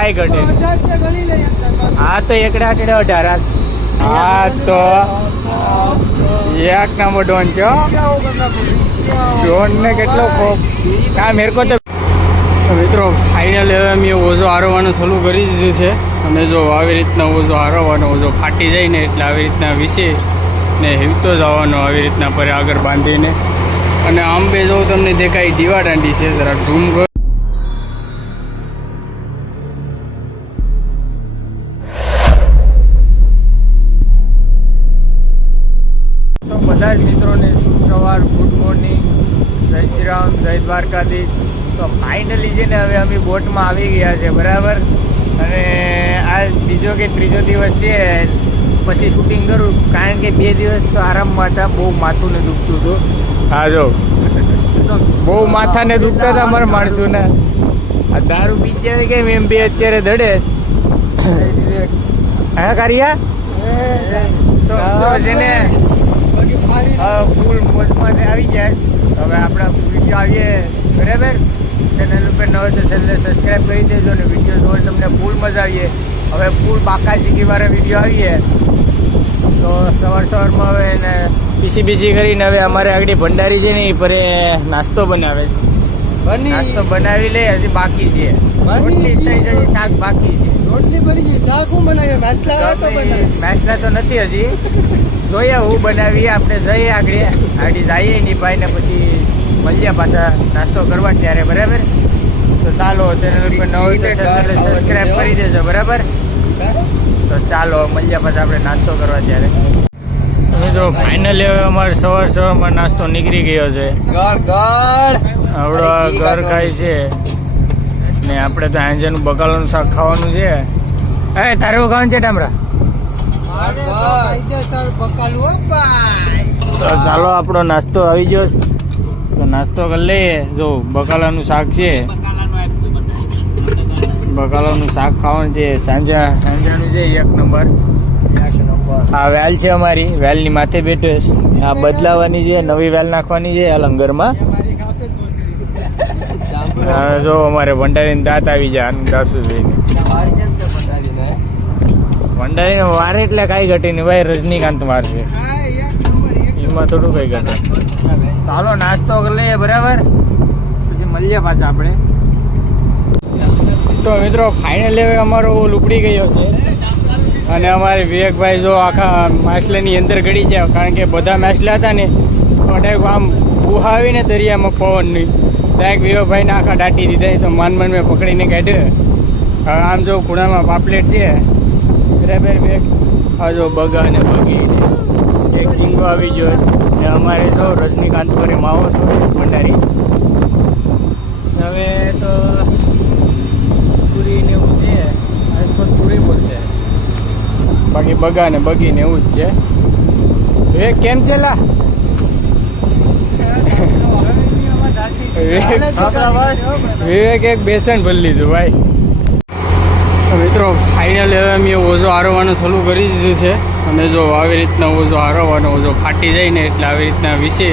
કાંઈ ઘટે. હા તો એકડા 18. હા તો એક નંબર ડોન છે. ડોન ને કેટલો ખોપ હા મેરકો તો મિત્રો ફાઇનલ હવે મેં ઓઝો હારવાનું ચાલુ કરી દીધું છે. અને જો આવી રીતના ઓઝો હારવાનો, ઓઝો ફાટી જાય ને એટલે આવી રીતના વિશે ને હિવતો જવાનો આવી રીતના પર આગળ બાંધીને. અને આમ બે જો તમને દેખાય દીવા દાંડી છે, જરા ઝૂમ કરો. તો બધા જ મિત્રોને શુભ સવાર, ગુડ મોર્નિંગ, જય શ્રી રામ, જય દ્વારકાધીશ. તો ફાઇનલી છે ને હવે અમે બોટમાં આવી ગયા છે બરાબર. અને આ બીજો કે ત્રીજો દિવસ છે પછી શૂટિંગ કરું, કારણ કે 2 દિવસ તો આરામમાં હતા. બહુ માથું ને દુખતું હતું. હા જો બહુ માથાને દુખતા હતા અમારા માણસોને. આ દારૂ પી જાય કેમ એમ બે અત્યારે દડે. હા કારિયા તો છે ને ફૂલ મોજમાં આવી જાય. હવે આપણા વિડીયો આવીએ બરાબર. ચેનલ ઉપર ન હોય તો ચેનલને સબસ્ક્રાઈબ કરી દેજો અને વિડીયો જોઈને તમને ફૂલ મજા આવીએ. હવે ફૂલ બાકાજીવાળા વિડીયો આવીએ તો સવારમાં હવે એને પીસી કરીને હવે અમારે આગળ ભંડારી છે ને એ પર નાસ્તો બનાવે છે. નાસ્તો બનાવી લે, હજી બાકી છે. રોટલી થઈ છે, શાક બાકી છે. રોટલી બની ગઈ, શાક હું બનાવ્યું? મેસલા તો નથી હજી. જોઈએ હું બનાવીએ. આપણે જઈએ આગળ જઈએ ની ભાઈ ને પછી મળીએ પાછા નાસ્તો કરવા ત્યારે બરાબર. તો ચાલો ચેનલ ઉપર ન હોય તો ચેનલને સબસ્ક્રાઈબ કરી દેજો બરાબર. તો ચાલો મળીએ પાછા આપણે નાસ્તો કરવા ત્યારે. મિત્રો ફાઇનલી હવે અમારે સવારમાં નાસ્તો નીકળી ગયો છે. આવડો ઘર ખાય છે ને આપણે તો હાંજેનું બકાલાનું શાક ખાવાનું છે. એ તારે ખાવાનું છે ટામરા? તો ચાલો આપણો નાસ્તો આવી ગયો. તો નાસ્તો કરી લઈએ. જો બકાલાનું શાક છે, બકાલાનું શાક ખાવાનું છે. સાંજાનું છે 1 નંબર. આ વેલ છે અમારી, વેલની માથે બેઠો છે. આ બદલાવાની છે, નવી વેલ નાખવાની છે આ લંગરમાં. જો અમારે ભંડારીને દાંત આવી જાય દાસુભાઈ. ભંડારીને વાર એટલે કાંઈ ઘટે નહીં ભાઈ. રજનીકાંત વાર છે એમાં થોડું કઈ ઘટે. ચાલો નાસ્તો કરી લઈએ બરાબર, પછી મળીએ પાછા આપણે. તો મિત્રો ફાઇનલી હવે અમારો ઉપડી ગયો છે. અને અમારે વિવેકભાઈ જો આખા માછલાની અંદર ગળી જાય, કારણ કે બધા માછલા હતા ને ડાયરેક્ટ આમ ગુહા આવીને દરિયામાં પવનની ડાયરેક્ટ વિવેકભાઈને આખા દાટી દીધા. તો માન મેં પકડીને કાઢ્યો. હવે આમ જો ખૂણામાં પાપલેટ છે બરાબર. બેગ આ જો બગા ને બગી એક સિંગો આવી ગયો. ને અમારે તો રજનીકાંત પર માવો છો ભંડારી. હવે તો પૂરી ને એવું છે, આસપાસ પૂરી બોલશે, બાકી બગા ને બગી ને એવું જ છે. વિવેક કેમ છે લા? વિવેક એક બેસન ભરી લીધું ભાઈ. મિત્રો ફાઇનલ હવે મેં ઓઝો હારવાનું ચાલુ કરી દીધું છે. અને જો આવી રીતના ઓઝો હારવાનો, ઓઝો ફાટી જાય ને એટલે આવી રીતના વિશે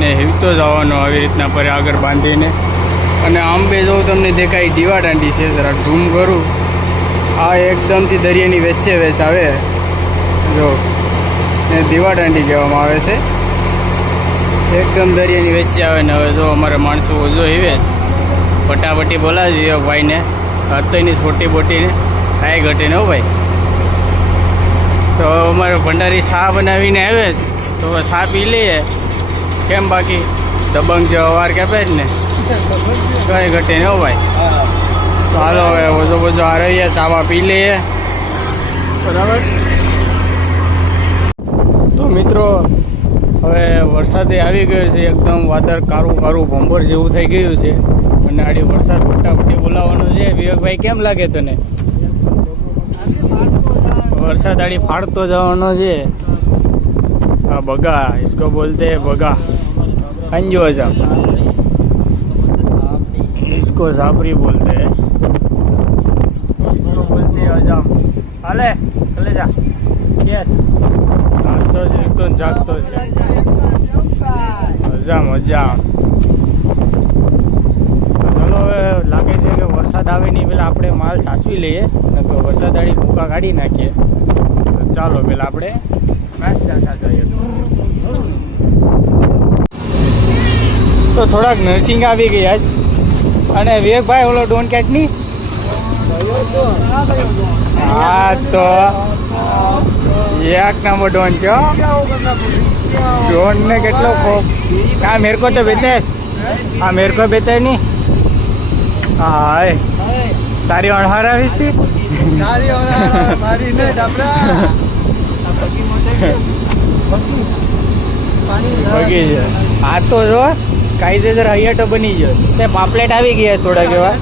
ને હિવતો જવાનો આવી રીતના પર આગળ બાંધીને. અને આમ બે જો તમને દેખાય દીવા દાંડી છે, જરા ઝૂમ કરું. આ એકદમથી દરિયાની વચ્ચે વેચ આવે જો ને દીવા દાંડી કહેવામાં આવે છે. એકદમ દરિયાની વચ્ચે આવે ને. હવે જો અમારા માણસો ઓઝો હિવે ફટાફટી બોલાવી ભાઈને અત્યારની છોટી બોટીને કાંઈ ઘટે ને હો ભાઈ. તો અમારે ભંડારી શા બનાવીને આવે તો શા પી લઈએ. કેમ બાકી દબંગ છે અવાર કેપે જ ને, કાંઈ ઘટે ને હો ભાઈ. તો હાલો હવે ઓછો બોઝો હારવીએ, ચાવા પી લઈએ બરાબર. તો મિત્રો હવે વરસાદે આવી ગયો છે. એકદમ વાદળ કારું કારું ભંભર જેવું થઈ ગયું છે. અને આડી વરસાદ ફટાફટી બોલાવવાનો છે. વિવેકભાઈ કેમ લાગે તને? વરસાદ આડી ફાડતો જવાનો છે. હા બગા इसको बोलते हैं बगा. अंजो अजम इसको सापरी बोलते हैं. इसको बोलते हैं अजम. हाले चले जा. यस तो एकदम जागतो છે. અજામ અજામ. ચલો હવે લાગે છે કે વરસાદ આવે નહીં પેલા આપણે માલ સાચવી લઈએ ને તો વરસાદ આડી ભૂકા કાઢી નાખીએ. તો ચાલો પેલા આપણે નાસ્તા સાચવીએ. તો થોડાક નર્સિંગ આવી ગયા છે અને વિવેકભાઈ ઓલો ડોન કેટની હા તો એક નંબર ડોન છે ડોન ને કેટલો ખોફ. હા મેરે કો તો બેતે હા મેરે કો બેતે નહીં. હા તારી અણહાર આવી હતી બગી છે. આ તો જો કાયદેસર હૈયાટો બની ગયો. તે પાપલેટ આવી ગયા થોડાક એવા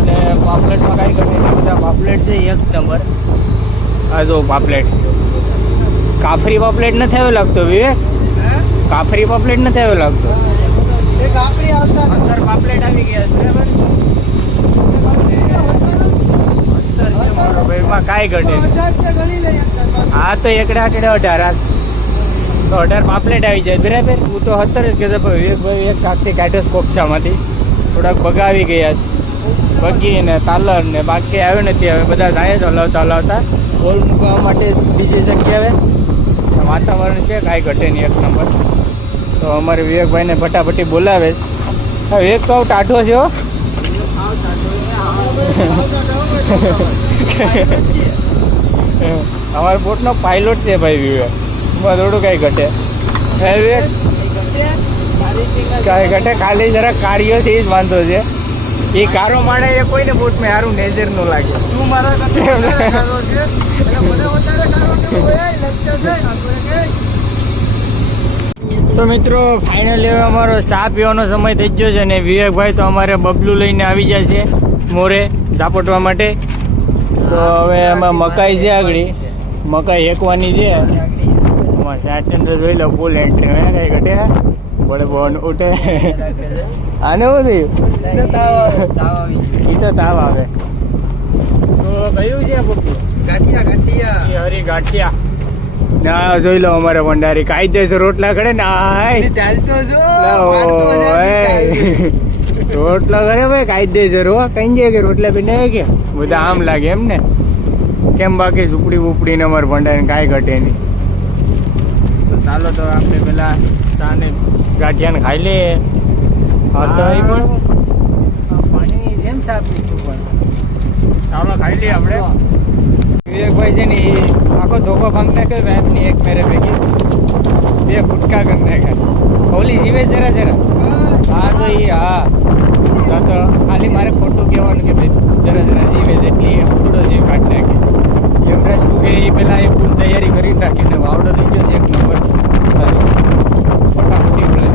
અને પાપલેટમાં કાંઈ કરે નહીં. બધા પાપલેટ છે એક નંબર. આ જો પાપલેટ કાફરી પાપલેટ નથી આવ્યો લાગતો વિવેક. કાફરી પાપલેટ નથી આવ્યો લાગતો. અંદર પાપલેટ આવી ગયા બરાબર. એમાં કાંઈ ઘટે હા તો એકડે આટડે 18 તો 18 પાપલેટ આવી જાય બરાબર. હું તો 17 જ કહેતો પણ વિવેકભાઈ એક કાકથી કાઢ્યો કોપસામાંથી થોડાક બગા આવી ગયા છે. બગી ને તાલર ને બાકી આવ્યો નથી. હવે બધા જાય જ હલાવતા હલાવતા બોલ મૂકવા માટે બીજી જગ્યાએ વાતાવરણ છે કાંઈ ઘટે નહીં એક નંબર. તો અમારે વિવેકભાઈને ફટાફટી બોલાવે છે. વિવેક તો ટાઢો છે હો. અમારા બોટનો પાયલોટ છે ભાઈ વિવેક. થોડું કાંઈ ઘટે હે વિવેક કાંઈ ઘટે. ખાલી જરા કાર્યો છે એ જ વાંધો છે. એ કારો માણે એ કોઈને બોટમાં સારું નેચર નું લાગે. તું મારા તો મિત્રો ફાઇનલી હવે અમારો ચા પીવાનો સમય થઈ ગયો છે ને વિવેકભાઈ તો અમારે બબલું લઈને આવી જાય છે મોરે ઝાપટવા માટે. તો હવે એમાં મકાઈ છે આગળ મકાઈ હેકવાની છે. એમાં સ્ટાર્ટિંગ જોઈ લો ફૂલ એન્ટ્રી હોય કઈ ઘટે બળે બોન ઉઠે. આને શું થયું એ તો તાવ આવે. તો કયું છે બબલું ગાંઠિયા હરી ગાંઠિયા ના જોઈ લો અમારે ભંડારી કાયદેસર રોટલા કરે ને રોટલા કરે ભાઈ કાયદેસર હો. કઈ જાય કે રોટલા બી નહીં કે બધા આમ લાગે એમ ને કેમ. બાકી ઝૂપડી બુપડી ને અમારે ભંડારી કાંઈ ઘટે નહીં. તો ચાલો તો આપણે પેલા ચા ને ગાંઠિયા ને ખાઈ લઈએ. હા તો એ પણ પાણી જેમ સાફ લીધું પણ ચાલો ખાઈ લઈએ આપણે. વિવેકભાઈ છે ને એ આખો ધોકો ભાંગ નાખ્યો વેપની એક મેરે ભેગી 2 ગુટકા કરી નાખ્યા. ઓલી જીવે જરા જરા હા તો એ હા તો ખાલી મારે ખોટું કહેવાનું કે ભાઈ જરા જરા જીવે છે એટલી હસડો જીવ કાઢી નાખી. યમરાજ કે એ પેલા એ ફૂલ તૈયારી કરી નાખીને વાવડો થઈ ગયો છે એક નંબર. ફટાફટી બોલે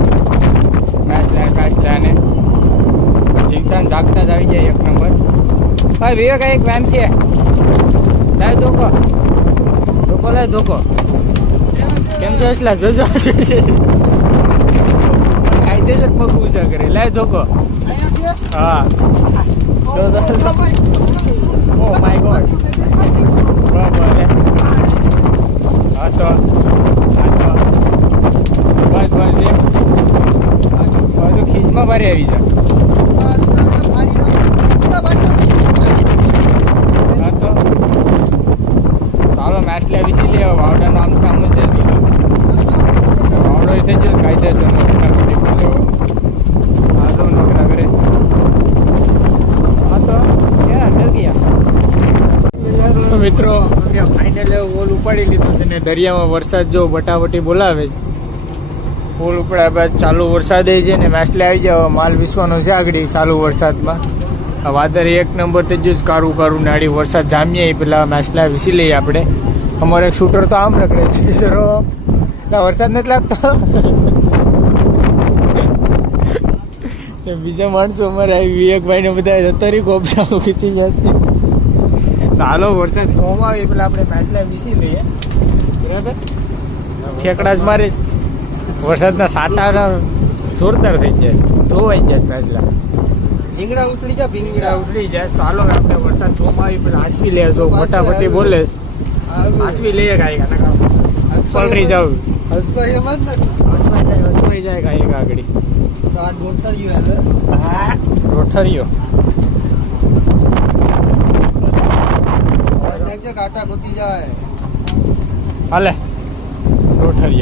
કાચલા ને જીવતા જાગતા જ આવી જાય એક નંબર. ભાઈ વિવેક એક વેમ છે લાય ધોકો ધોકો લાય ધોકો કેમ છો એટલા જોજો કાયદેસર પગવું છે કરે લાય ધોકો. હા ઓ માય ગોડ બરાબર હા તો બસ ખીચમાં ભારે આવી જાય. ચાલો મેચ લેવી છે લે વાવડાનું આમ કામ જ છે. વાવડો થઈ ગયો કાયદેસર નોકરા કરે. હા તો ક્યાં ગયા તો મિત્રો ફાઇનલ ઓલ ઉપાડી લીધો છે ને દરિયામાં વરસાદ જો બટાબટી બોલાવે છે. ઓલ ઉપડ્યા બાદ ચાલુ વરસાદ છે ને મેચ આવી જાય માલ વિસવાનો છે આગળ ચાલુ વરસાદમાં. વાદળ એક નંબર થઈ ગયું કારું કારું નાડી વરસાદ જામીએ પેલા મેચલા વિસી લઈએ આપણે. અમારે એક શૂટર તો આમ રખડે છે સરો વરસાદ નથી લાગતો. બીજા માણસો અમારે વિવેકભાઈ ને બધા જતારી કોપસાઓ ખીચી જતી. હાલો વરસાદ કોમ આવે પેલા આપણે મેચલા વિસી લઈએ બરાબર. ઠેકડા જ મારે વરસાદના સાટા જોરદાર થઈ જાય ધોવાઈ જાય મેચલા. ભીંગડા ઉતરી જાય ભીંગડા ઉતરી જાય. તો હાલો આપણે વરસાદ જોવામાં આવી પેલા હાસવી લે જો ફટાફટી બોલે હાસવી લઈએ કાંઈ પલરી જાવ હસવાઈ જાય કાંઈ આગળ. રોઠરિયો મોટા ગોતી જાય હાલે રોઠરિયા